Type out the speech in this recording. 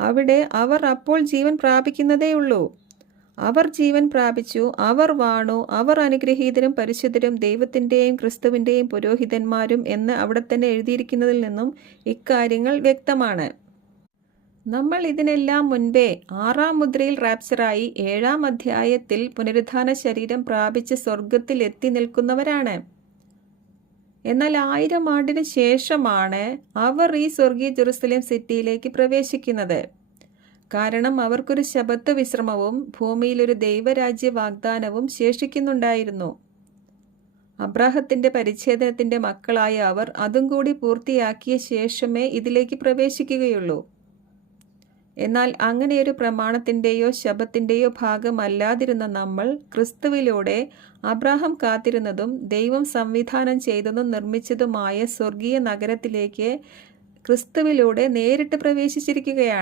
അവിടെ അവർ അപ്പോൾ ജീവൻ പ്രാപിക്കുന്നതേയുള്ളൂ. അവർ ജീവൻ പ്രാപിച്ചു, അവർ വാണു, അവർ അനുഗ്രഹീതരും പരിശുദ്ധരും ദൈവത്തിൻ്റെയും ക്രിസ്തുവിൻ്റെയും പുരോഹിതന്മാരും എന്ന് അവിടെ തന്നെ എഴുതിയിരിക്കുന്നതിൽ നിന്നും ഇക്കാര്യങ്ങൾ വ്യക്തമാണ്. നമ്മൾ ഇതിനെല്ലാം മുൻപേ 6-ാം മുദ്രയിൽ റാപ്ചറായി 7-ാം അധ്യായത്തിൽ പുനരുത്ഥാന ശരീരം പ്രാപിച്ച് സ്വർഗത്തിൽ എത്തി നിൽക്കുന്നവരാണ്. എന്നാൽ 1000 ആണ്ടിന് ശേഷമാണ് അവർ ഈ സ്വർഗീയ ജെറുസലേം സിറ്റിയിലേക്ക് പ്രവേശിക്കുന്നത്. കാരണം അവർക്കൊരു ശബത്ത് വിശ്രമവും ഭൂമിയിൽ ഒരു ദൈവരാജ്യ വാഗ്ദാനവും ശേഷിക്കുന്നുണ്ടായിരുന്നു. അബ്രാഹത്തിൻ്റെ പരിച്ഛേദനത്തിൻ്റെ മക്കളായ അവർ അതും കൂടി പൂർത്തിയാക്കിയ ശേഷമേ ഇതിലേക്ക് പ്രവേശിക്കുകയുള്ളൂ. എന്നാൽ അങ്ങനെയൊരു പ്രമാണത്തിൻ്റെയോ ശബത്തിൻ്റെയോ ഭാഗമല്ലാതിരുന്ന നമ്മൾ ക്രിസ്തുവിലൂടെ അബ്രാഹം കാത്തിരുന്നതും ദൈവം സംവിധാനം ചെയ്തതും നിർമ്മിച്ചതുമായ സ്വർഗീയ നഗരത്തിലേക്ക് ക്രിസ്തുവിലൂടെ നേരിട്ട് പ്രവേശിച്ചിരിക്കുകയാണ്.